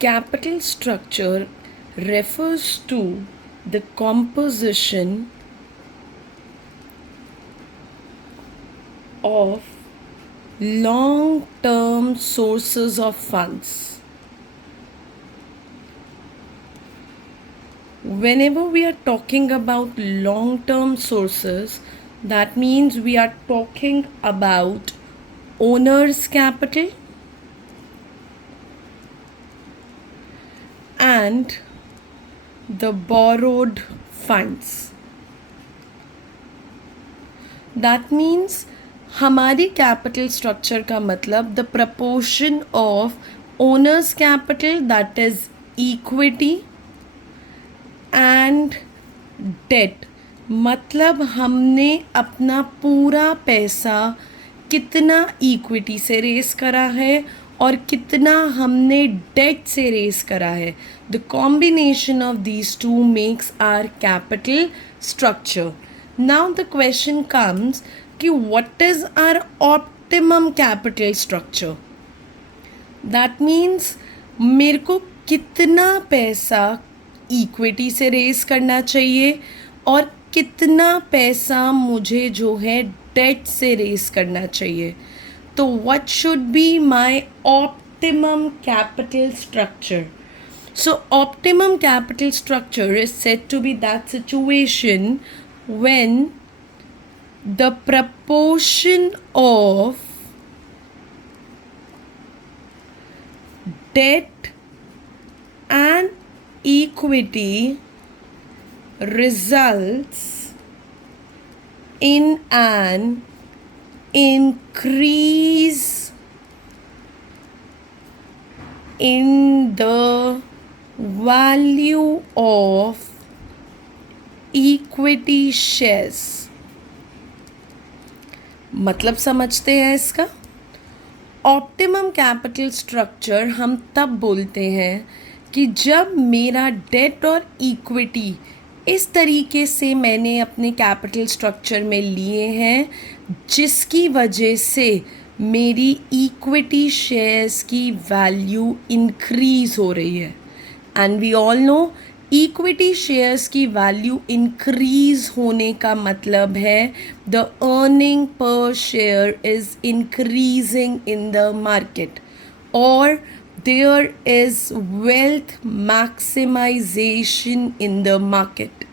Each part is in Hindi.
Capital structure refers to the composition of long term sources of funds. Whenever we are talking about long term sources, that means we are talking about owner's capital and the borrowed funds. That means हमारी कैपिटल स्ट्रक्चर का मतलब the proportion of owners capital that is equity and debt, मतलब हमने अपना पूरा पैसा कितना इक्विटी से रेस करा है और कितना हमने डेट से रेस करा है. The combination of these two makes our capital structure. Now the question comes कि what is our optimum capital structure. That means मेरे को कितना पैसा इक्विटी से रेस करना चाहिए और कितना पैसा मुझे जो है डेट से रेस करना चाहिए. तो what should be my optimum capital structure. So optimum capital structure is said to be that situation when the proportion of debt and equity results in an increase in the value of equity shares. मतलब समझते हैं इसका. ऑप्टिमम कैपिटल स्ट्रक्चर हम तब बोलते हैं कि जब मेरा डेट और इक्विटी इस तरीके से मैंने अपने कैपिटल स्ट्रक्चर में लिए हैं जिसकी वजह से मेरी इक्विटी शेयर्स की वैल्यू इंक्रीज़ हो रही है. And we all know equity shares की वैल्यू इंक्रीज होने का मतलब है the earning per share is increasing in the market और there is wealth maximisation in the market.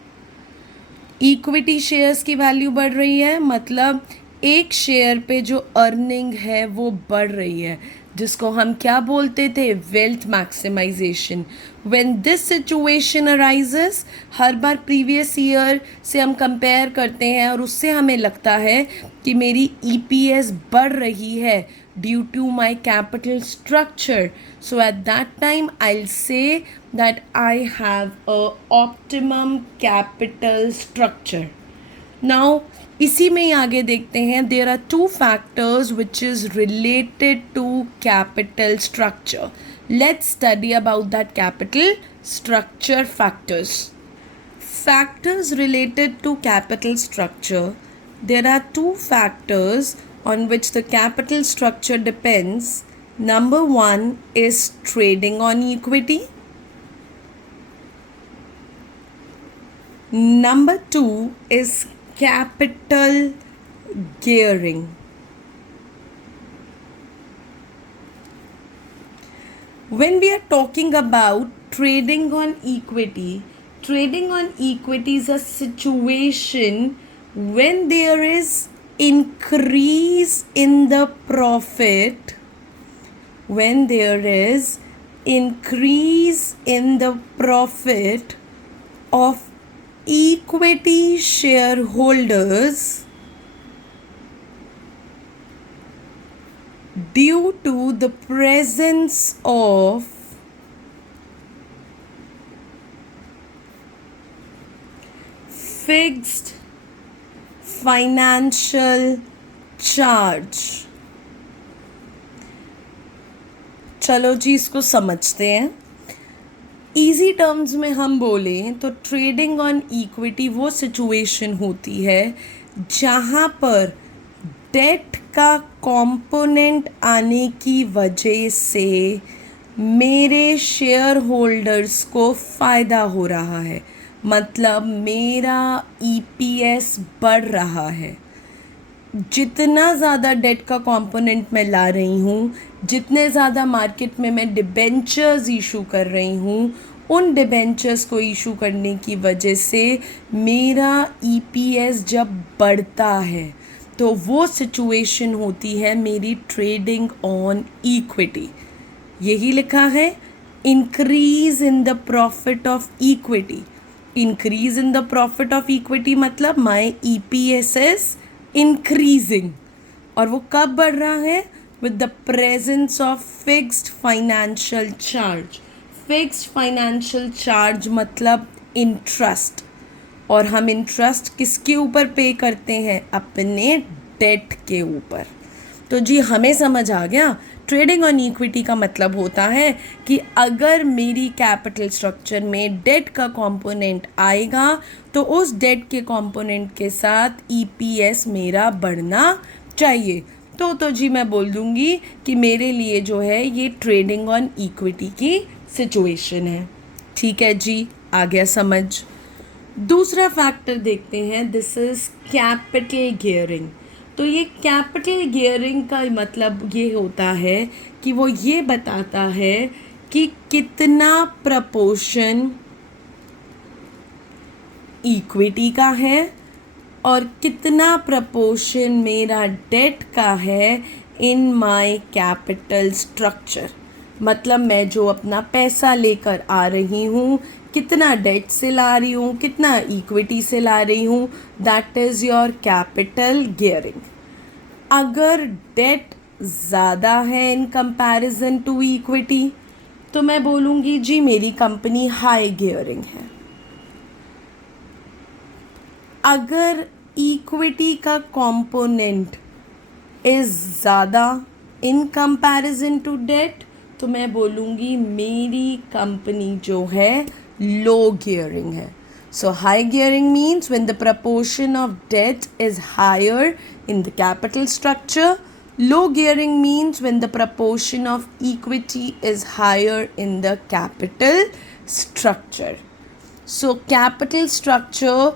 Equity shares की वैल्यू बढ़ रही है मतलब एक शेयर पे जो अर्निंग है वो बढ़ रही है, जिसको हम क्या बोलते थे, wealth maximisation. When this situation arises, हर बार प्रीवियस ईयर से हम कंपेयर करते हैं और उससे हमें लगता है कि मेरी ईपीएस बढ़ रही है due to my capital structure. So at that time I will say that I have a optimum capital structure. Now इसी में ही आगे देखते हैं. There are two factors which is related to capital structure. Let's study about that capital structure factors. Factors related to capital structure. There are two factors on which the capital structure depends. Number one is trading on equity. Number two is capital gearing. When we are talking about trading on equity is a situation when there is increase in the profit, when there is increase in the profit of equity shareholders due to the presence of fixed financial charge. चलो जी इसको समझते हैं. ईजी टर्म्स में हम बोलें तो ट्रेडिंग ऑन इक्विटी वो सिचुएशन होती है जहाँ पर डेट का कंपोनेंट आने की वजह से मेरे शेयर होल्डर्स को फ़ायदा हो रहा है, मतलब मेरा ईपीएस बढ़ रहा है। जितना ज़्यादा डेट का कंपोनेंट मैं ला रही हूँ, जितने ज़्यादा मार्केट में मैं डिबेंचर्स इशू कर रही हूँ, उन डिबेंचर्स को इशू करने की वजह से मेरा ईपीएस जब बढ़ता है तो वो सिचुएशन होती है मेरी ट्रेडिंग ऑन इक्विटी। यही लिखा है, increase in the profit of equity. Increase in the profit of equity मतलब माई ईपीएस इज इंक्रीजिंग। और वो कब बढ़ रहा है? With the presence of fixed financial charge. Fixed financial charge मतलब इंटरेस्ट। और हम इंटरेस्ट किसके ऊपर पे करते हैं? अपने डेट के ऊपर। तो जी हमें समझ आ गया, ट्रेडिंग ऑन इक्विटी का मतलब होता है कि अगर मेरी कैपिटल स्ट्रक्चर में डेट का कंपोनेंट आएगा तो उस डेट के कंपोनेंट के साथ ईपीएस मेरा बढ़ना चाहिए। तो जी मैं बोल दूंगी कि मेरे लिए जो है ये ट्रेडिंग ऑन इक्विटी की सिचुएशन है। ठीक है जी, आ गया समझ। दूसरा फैक्टर देखते हैं, दिस इज कैपिटल गियरिंग। तो ये कैपिटल गियरिंग का मतलब ये होता है कि वो ये बताता है कि कितना प्रपोर्शन इक्विटी का है और कितना प्रपोर्शन मेरा डेट का है इन माय कैपिटल स्ट्रक्चर। मतलब मैं जो अपना पैसा लेकर आ रही हूँ, कितना डेट से ला रही हूँ, कितना इक्विटी से ला रही हूँ, that is your capital gearing. अगर डेट ज़्यादा है इन कंपैरिजन टू इक्विटी तो मैं बोलूँगी जी मेरी कंपनी हाई गियरिंग है। अगर इक्विटी का कंपोनेंट इज़ ज़्यादा इन कंपैरिजन टू डेट तो मैं बोलूँगी मेरी कंपनी जो है लो गियरिंग है। So high gearing means when the proportion of debt is higher in the capital structure. Low gearing means when the proportion of equity is higher in the capital structure. So capital structure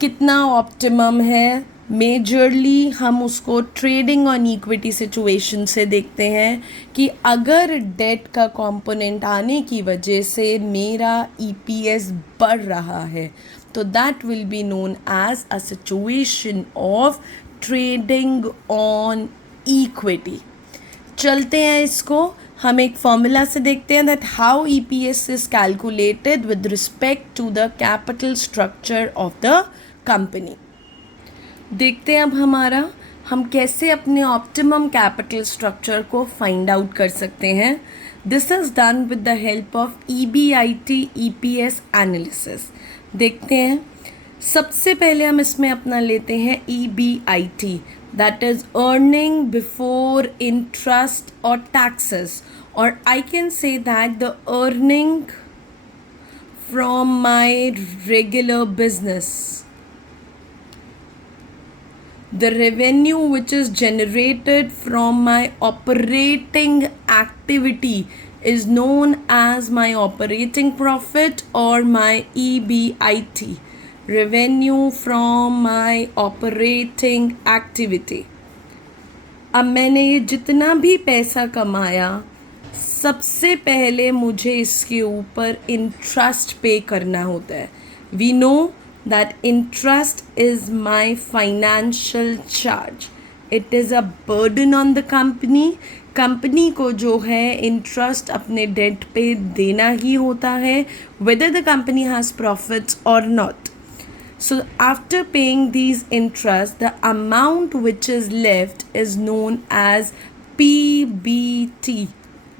कितना ऑप्टिमम है, मेजरली हम उसको ट्रेडिंग ऑन इक्विटी सिचुएशन से देखते हैं कि अगर डेट का कंपोनेंट आने की वजह से मेरा ईपीएस बढ़ रहा है तो that will be known as a situation of trading on equity. चलते हैं इसको हम एक फॉर्मूला से देखते हैं that how EPS is calculated with respect to the capital structure of the company. देखते हैं अब हम कैसे अपने ऑप्टिमम कैपिटल स्ट्रक्चर को फाइंड आउट कर सकते हैं। This is done with the help of EBIT EPS analysis. देखते हैं, सबसे पहले हम इसमें अपना लेते हैं EBIT, that is earning before interest और टैक्सेस, और I can say that the earning from my regular business, the revenue which is generated from my operating activity is known as my operating profit or my EBIT, revenue from my operating activity। अब मैंने ये जितना भी पैसा कमाया, सबसे पहले मुझे इसके ऊपर इंटरेस्ट पे करना होता है। We know that interest is my financial charge. It is a burden on the company. Company को जो है इंटरेस्ट अपने डेट पे देना ही होता है, whether the company has profits or not. So after paying these interest, the amount which is left is known as PBT,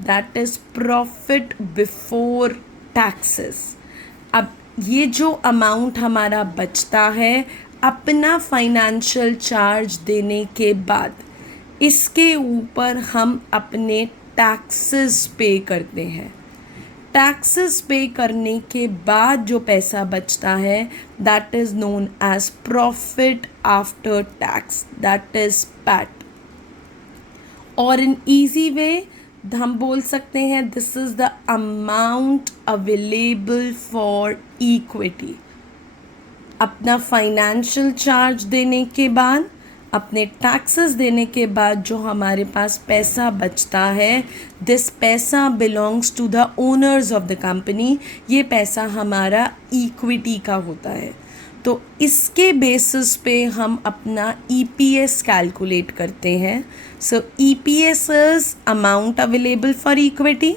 that is profit before taxes. अब ये जो अमाउंट हमारा बचता है अपना फाइनेंशियल चार्ज देने के बाद, इसके ऊपर हम अपने टैक्सेस पे करते हैं। टैक्सेस पे करने के बाद जो पैसा बचता है that is known as profit after tax, that is PAT. और इन ईजी वे हम बोल सकते हैं this is the amount available for equity. अपना फाइनेंशियल चार्ज देने के बाद, अपने टैक्सेस देने के बाद जो हमारे पास पैसा बचता है, दिस पैसा belongs to the owners of the company. ये पैसा हमारा इक्विटी का होता है। तो इसके बेसिस पे हम अपना ईपीएस कैलकुलेट करते हैं। So EPS is amount available for equity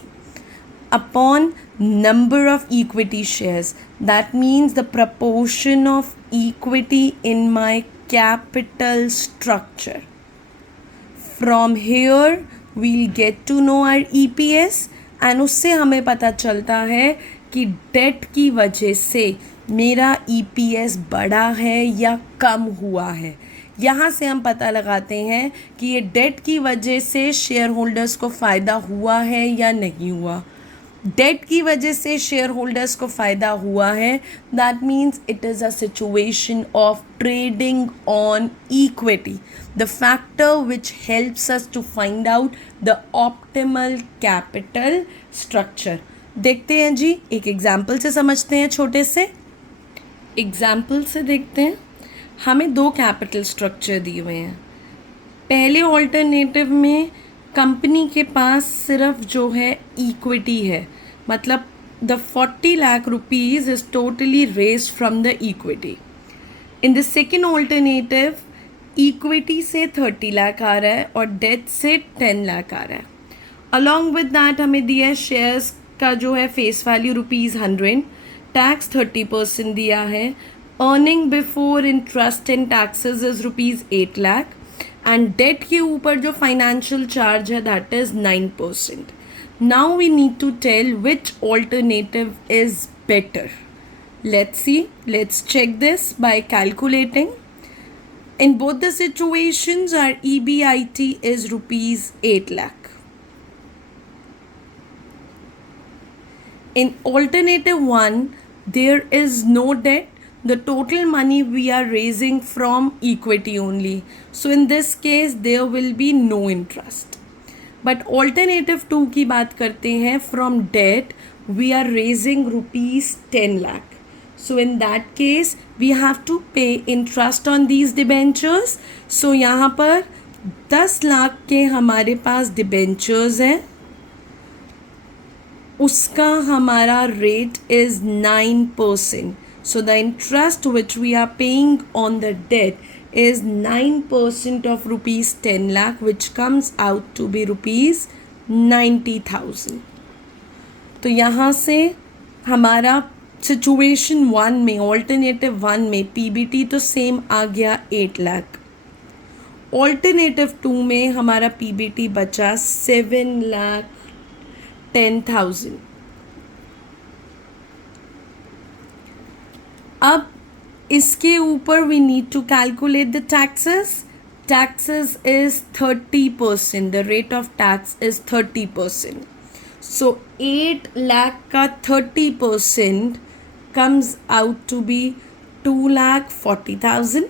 upon number of equity shares. That means the proportion of equity in my capital structure. From here we'll get to know our EPS and उससे हमें पता चलता है कि डेट की वजह से मेरा EPS बढ़ा है या कम हुआ है। यहाँ से हम पता लगाते हैं कि ये डेट की वजह से शेयर होल्डर्स को फ़ायदा हुआ है या नहीं हुआ। डेट की वजह से शेयर होल्डर्स को फ़ायदा हुआ है, that means it is a situation of trading on equity, the factor which helps us to find out the optimal capital structure. देखते हैं जी, एक एग्जाम्पल से समझते हैं। छोटे से एग्जाम्पल से देखते हैं। हमें दो कैपिटल स्ट्रक्चर दिए हुए हैं। पहले ऑल्टरनेटिव में कंपनी के पास सिर्फ जो है इक्विटी है, मतलब the 40 lakh rupees is totally raised from the equity. In the second alternative equity से 30 लाख आ रहा है और डेट से 10 लाख आ रहा है। अलॉन्ग विद दैट हमें दिया है शेयर्स का जो है फेस वैल्यू ₹100, टैक्स 30% दिया है, earning before interest and taxes is ₹8 lakh and debt के ऊपर जो फाइनेंशियल चार्ज है that is 9%. Now we need to tell which alternative is better. Let's see, let's check this by calculating. In both the situations, our EBIT is ₹8 lakh. In alternative one, there is no debt. The total money we are raising from equity only. So in this case, there will be no interest. But alternative 2 की बात करते हैं, from debt we are raising ₹10 lakh. So in that case we have to pay interest on these debentures. So यहाँ पर 10 लाख के हमारे पास debentures हैं, उसका हमारा rate is 9%. So the interest which we are paying on the debt is 9% of ₹10 lakh, which comes out to be ₹90,000. तो यहाँ से हमारा सिचुएशन 1 में, ऑल्टरनेटिव 1 में पीबीटी तो सेम आ गया 8 लाख। ऑल्टरनेटिव 2 में हमारा पीबीटी बचा 7,10,000। अब इसके ऊपर we need to calculate the taxes. Taxes is 30%. The rate of tax is 30%. So 8 lakh का 30% comes out to be 2,40,000.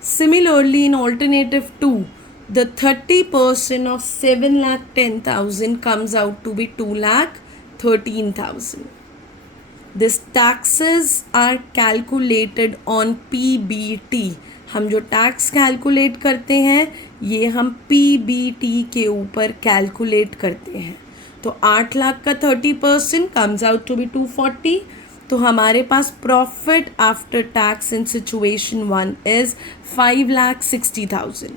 Similarly, in alternative 2, the 30% of 7,10,000 comes out to be 2,13,000. This taxes are calculated on PBT. हम जो टैक्स कैलकुलेट करते हैं ये हम PBT के ऊपर कैलकुलेट करते हैं। तो 8 लाख का 30% कम्स आउट टू बी 240. तो हमारे पास profit after tax in situation 1 is 5,60,000.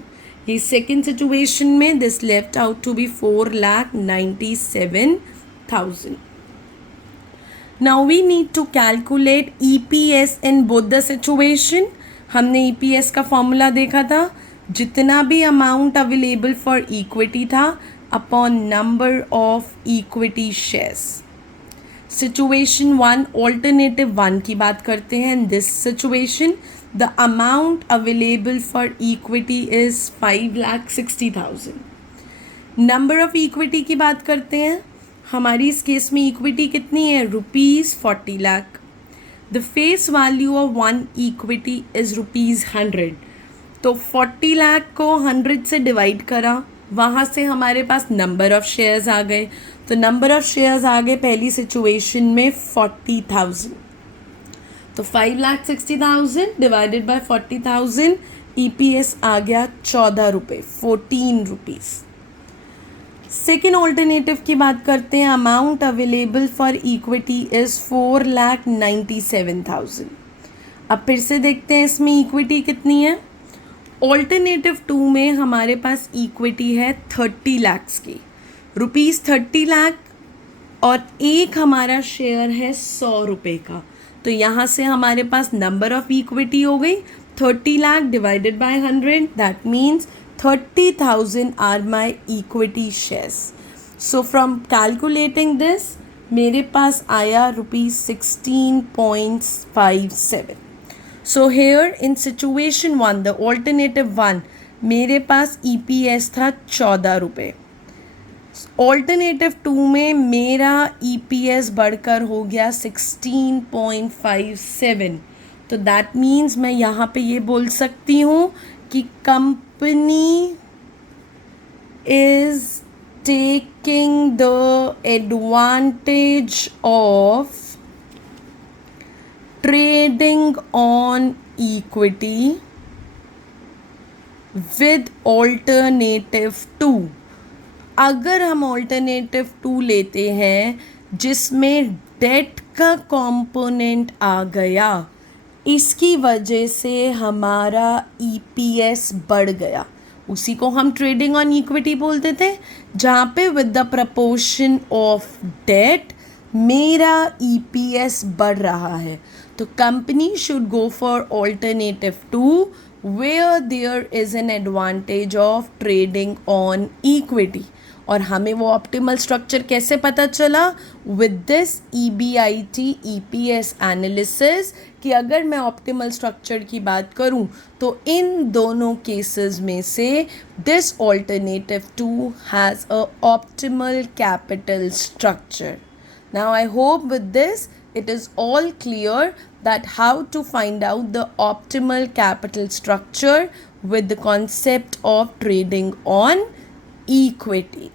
ये सेकेंड सिचुएशन में this left out to be 4,97,000. Now we need to calculate EPS in both the situation. हमने EPS का फॉर्मूला देखा था, जितना भी अमाउंट अवेलेबल फॉर इक्विटी था upon number of equity shares. Situation 1 alternative 1 की बात करते हैं. In this situation the amount available for equity is 5,60,000. Number of equity की बात करते हैं. हमारी इस केस में इक्विटी कितनी है? ₹40 lakh. The face value of 1 equity is ₹100. तो 40 लाख को 100 से डिवाइड करा वहाँ से हमारे पास नंबर ऑफ शेयर्स आ गए। तो नंबर ऑफ शेयर्स आ गए पहली सिचुएशन में 40,000। तो 5,60,000 डिवाइडेड बाय 40,000, EPS आ गया 14 रुपये, 14 रुपीज़। सेकेंड ऑल्टरनेटिव की बात करते हैं। Amount available for equity is 4,97,000। अब फिर से देखते हैं इसमें इक्विटी कितनी है। ऑल्टरनेटिव 2 में हमारे पास इक्विटी है 30 लाख्स की, रुपीज़ 30 लाख, और एक हमारा शेयर है 100 रुपये का। तो यहाँ से हमारे पास नंबर ऑफ इक्विटी हो गई 30 lakh divided by 100, that means 30,000 are my equity shares. So from calculating this मेरे पास आया ₹16.57। So here in situation 1, the alternative 1, मेरे पास EPS था 14 रुपये। ऑल्टरनेटिव 2 में मेरा EPS बढ़कर हो गया 16.57। तो दैट मीन्स मैं यहाँ पे ये बोल सकती हूँ कि company is taking the advantage of trading on equity with alternative 2। अगर हम ऑल्टरनेटिव 2 लेते हैं जिसमें डेट का कंपोनेंट आ गया, इसकी वजह से हमारा EPS बढ़ गया। उसी को हम ट्रेडिंग ऑन इक्विटी बोलते थे, जहाँ पे with the proportion of debt मेरा EPS बढ़ रहा है। तो company should go for alternative 2 where there is an advantage of trading on equity। और हमें वो ऑप्टिमल स्ट्रक्चर कैसे पता चला? With this EBIT EPS analysis, कि अगर मैं ऑप्टिमल स्ट्रक्चर की बात करूं तो इन दोनों केसेस में से this alternative 2 has a optimal capital structure. Now I hope with this it is all clear that how to find out the optimal capital structure with the concept of trading on equity.